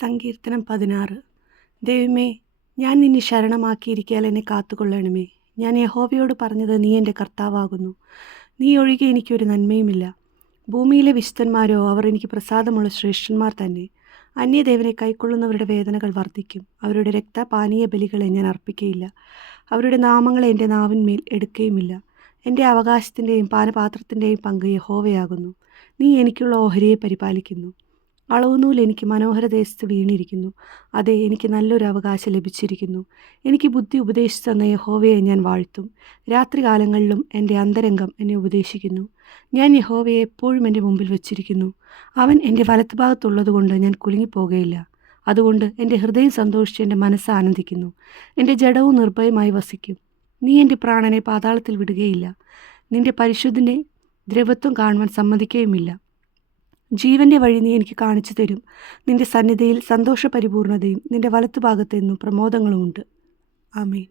സങ്കീർത്തനം 16. ദൈവമേ, ഞാൻ നിന്നെ ശരണമാക്കിയിരിക്കാൽ എന്നെ കാത്തുകൊള്ളണമേ. ഞാൻ യഹോവയോട് പറഞ്ഞത്, നീ എൻ്റെ കർത്താവാകുന്നു. നീ ഒഴികെ എനിക്കൊരു നന്മയുമില്ല. ഭൂമിയിലെ വിശുദ്ധന്മാരോ അവർ എനിക്ക് പ്രസാദമുള്ള ശ്രേഷ്ഠന്മാർ തന്നെ. അന്യദേവനെ കൈക്കൊള്ളുന്നവരുടെ വേദനകൾ വർദ്ധിക്കും. അവരുടെ രക്തപാനീയ ബലികളെ ഞാൻ അർപ്പിക്കയില്ല. അവരുടെ നാമങ്ങളെ എൻ്റെ നാവിന്മേൽ എടുക്കുകയുമില്ല. എൻ്റെ അവകാശത്തിൻ്റെയും പാനപാത്രത്തിൻ്റെയും പങ്ക് യഹോവയാകുന്നു. നീ എനിക്കുള്ള ഓഹരിയെ പരിപാലിക്കുന്നു. അളവുനൂൽ എനിക്ക് മനോഹരദേശത്ത് വീണിരിക്കുന്നു. അതെ, എനിക്ക് നല്ലൊരു അവകാശം ലഭിച്ചിരിക്കുന്നു. എനിക്ക് ബുദ്ധി ഉപദേശിച്ചു തന്ന യഹോവയെ ഞാൻ വാഴ്ത്തും. രാത്രികാലങ്ങളിലും എൻ്റെ അന്തരംഗം എന്നെ ഉപദേശിക്കുന്നു. ഞാൻ യഹോവയെ എപ്പോഴും എൻ്റെ മുമ്പിൽ വച്ചിരിക്കുന്നു. അവൻ എൻ്റെ വലത്തുഭാഗത്തുള്ളതുകൊണ്ട് ഞാൻ കുലുങ്ങിപ്പോകുകയില്ല. അതുകൊണ്ട് എൻ്റെ ഹൃദയം സന്തോഷിച്ച് എൻ്റെ മനസ്സ് ആനന്ദിക്കുന്നു. എൻ്റെ ജഡവും നിർഭയമായി വസിക്കും. നീ എൻ്റെ പ്രാണനെ പാതാളത്തിൽ വിടുകയില്ല. നിൻ്റെ പരിശുദ്ധൻ്റെ ദ്രവത്വം കാണുവാൻ സമ്മതിക്കുകയുമില്ല. ജീവൻ്റെ വഴി നീ എനിക്ക് കാണിച്ചു തരും. നിന്റെ സന്നിധിയിൽ സന്തോഷപരിപൂർണതയും നിന്റെ വലത്തുഭാഗത്തെന്നും പ്രമോദങ്ങളുമുണ്ട്. ആമേൻ.